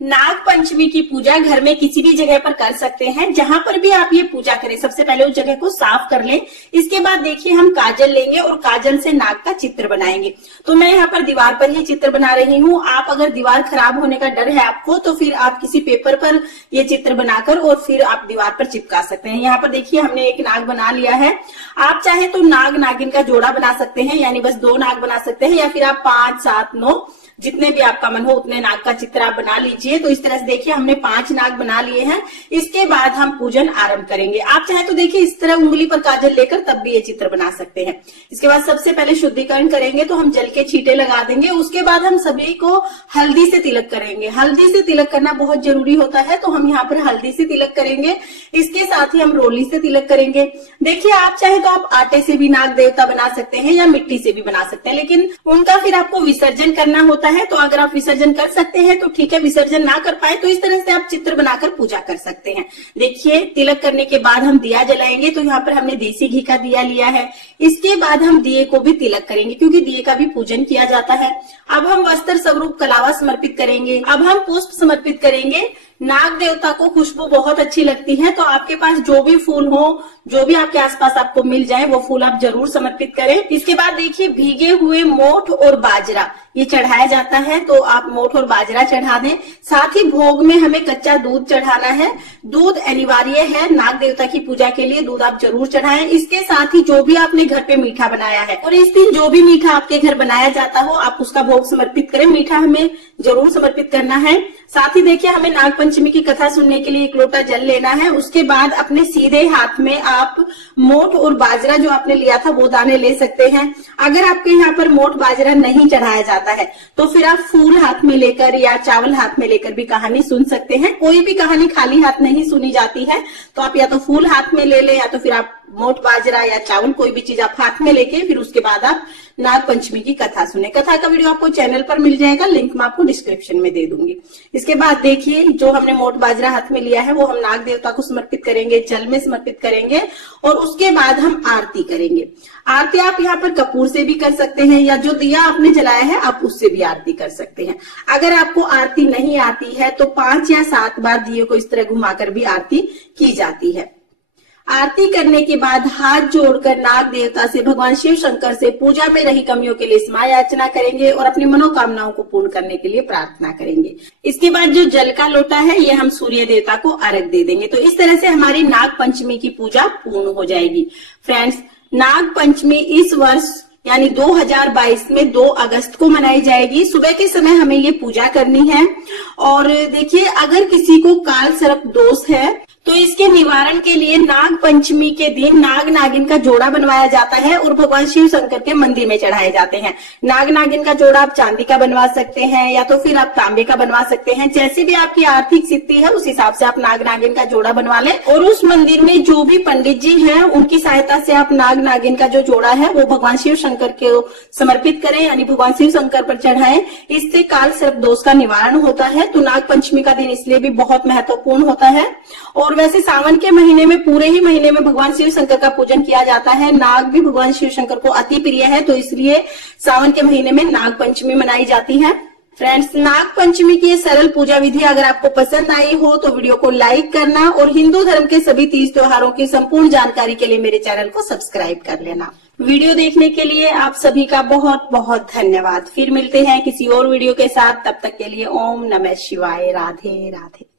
नाग पंचमी की पूजा घर में किसी भी जगह पर कर सकते हैं। जहां पर भी आप ये पूजा करें, सबसे पहले उस जगह को साफ कर लें। इसके बाद देखिए हम काजल लेंगे और काजल से नाग का चित्र बनाएंगे। तो मैं यहाँ पर दीवार पर ही चित्र बना रही हूँ। आप अगर दीवार खराब होने का डर है आपको, तो फिर आप किसी पेपर पर ये चित्र बनाकर और फिर आप दीवार पर चिपका सकते हैं। यहाँ पर देखिए हमने एक नाग बना लिया है। आप चाहे तो नाग नागिन का जोड़ा बना सकते हैं, यानी बस 2 नाग बना सकते हैं, या फिर आप 5, 7, 9 जितने भी आपका मन हो उतने नाग का चित्र आप बना लीजिए। तो इस तरह से देखिए हमने 5 नाग बना लिए हैं। इसके बाद हम पूजन आरंभ करेंगे। आप चाहे तो देखिए इस तरह उंगली पर काजल लेकर तब भी ये चित्र बना सकते हैं। इसके बाद सबसे पहले शुद्धिकरण करेंगे, तो हम जल के छींटे लगा देंगे। उसके बाद हम सभी को हल्दी से तिलक करेंगे। हल्दी से तिलक करना बहुत जरूरी होता है, तो हम यहाँ पर हल्दी से तिलक करेंगे। इसके साथ ही हम रोली से तिलक करेंगे। देखिए आप चाहे तो आप आटे से भी नाग देवता बना सकते हैं या मिट्टी से भी बना सकते हैं, लेकिन उनका फिर आपको विसर्जन करना होता है। तो अगर आप विसर्जन कर सकते हैं तो ठीक है, विसर्जन ना कर पाए तो इस तरह से आप चित्र बनाकर पूजा कर सकते हैं। देखिए तिलक करने के बाद हम दिया जलाएंगे। तो यहाँ पर हमने देसी घी का दिया लिया है। इसके बाद हम दिए को भी तिलक करेंगे, क्योंकि दिए का भी पूजन किया जाता है। अब हम वस्त्र स्वरूप कलावा समर्पित करेंगे। अब हम पुष्प समर्पित करेंगे। नाग देवता को खुशबू बहुत अच्छी लगती है, तो आपके पास जो भी फूल हो, जो भी आपके आसपास आपको मिल जाए, वो फूल आप जरूर समर्पित करें। इसके बाद देखिए भीगे हुए मोठ और बाजरा ये चढ़ाया जाता है, तो आप मोठ और बाजरा चढ़ा दें। साथ ही भोग में हमें कच्चा दूध चढ़ाना है। दूध अनिवार्य है नाग देवता की पूजा के लिए, दूध आप जरूर चढ़ाएं। इसके साथ ही जो भी आपने घर पे मीठा बनाया है, और इस दिन जो भी मीठा आपके घर बनाया जाता हो आप उसका भोग समर्पित करें। मीठा हमें जरूर समर्पित करना है। साथ ही देखिए हमें नाग पंचमी की कथा सुनने के लिए 1 लोटा जल लेना है। उसके बाद अपने सीधे हाथ में आप मोठ और बाजरा जो आपने लिया था वो दाने ले सकते हैं। अगर आपके यहाँ पर मोठ बाजरा नहीं चढ़ाया जाता है तो फिर आप फूल हाथ में लेकर या चावल हाथ में लेकर भी कहानी सुन सकते हैं। कोई भी कहानी खाली हाथ नहीं सुनी जाती है, तो आप या तो फूल हाथ में ले लें या तो फिर आप मोठ बाजरा या चावल कोई भी चीज आप हाथ में लेके फिर उसके बाद आप नाग पंचमी की कथा सुने। कथा का वीडियो आपको चैनल पर मिल जाएगा, लिंक मैं आपको डिस्क्रिप्शन में दे दूंगी। इसके बाद देखिए जो हमने मोठ बाजरा हाथ में लिया है वो हम नाग देवता को समर्पित करेंगे, जल में समर्पित करेंगे, और उसके बाद हम आरती करेंगे। आरती आप यहाँ पर कपूर से भी कर सकते हैं, या जो दिया आपने जलाया है आप उससे भी आरती कर सकते हैं। अगर आपको आरती नहीं आती है तो 5 या 7 बार दिए को इस तरह घुमाकर भी आरती की जाती है। आरती करने के बाद हाथ जोड़कर नाग देवता से, भगवान शिव शंकर से पूजा में रही कमियों के लिए क्षमा याचना करेंगे और अपनी मनोकामनाओं को पूर्ण करने के लिए प्रार्थना करेंगे। इसके बाद जो जल का लोटा है ये हम सूर्य देवता को अर्घ दे देंगे। तो इस तरह से हमारी नाग पंचमी की पूजा पूर्ण हो जाएगी। फ्रेंड्स, नाग पंचमी इस वर्ष यानी 2022 में 2 अगस्त को मनाई जाएगी। सुबह के समय हमें ये पूजा करनी है। और देखिए अगर किसी को काल सर्प दोष है तो इसके निवारण के लिए नाग पंचमी के दिन नाग नागिन का जोड़ा बनवाया जाता है और भगवान शिव शंकर के मंदिर में चढ़ाए जाते हैं। नाग नागिन का जोड़ा आप चांदी का बनवा सकते हैं या तो फिर आप तांबे का बनवा सकते हैं। जैसी भी आपकी आर्थिक स्थिति है उस हिसाब से आप नाग नागिन का जोड़ा बनवा लें, और उस मंदिर में जो भी पंडित जी हैं उनकी सहायता से आप नाग नागिन का जो जोड़ा है वो भगवान शिव शंकर को समर्पित करें, यानी भगवान शिव शंकर पर चढ़ाएं। इससे काल सर्प दोष का निवारण होता है। तो नाग पंचमी का दिन इसलिए भी बहुत महत्वपूर्ण होता है। और वैसे सावन के महीने में पूरे ही महीने में भगवान शिव शंकर का पूजन किया जाता है। नाग भी भगवान शिव शंकर को अति प्रिय है, तो इसलिए सावन के महीने में नाग पंचमी मनाई जाती है। फ्रेंड्स, नाग पंचमी की ये सरल पूजा विधि अगर आपको पसंद आई हो तो वीडियो को लाइक करना, और हिंदू धर्म के सभी तीज त्योहारों की संपूर्ण जानकारी के लिए मेरे चैनल को सब्सक्राइब कर लेना। वीडियो देखने के लिए आप सभी का बहुत बहुत धन्यवाद। फिर मिलते हैं किसी और वीडियो के साथ। तब तक के लिए ओम नमः शिवाय। राधे राधे।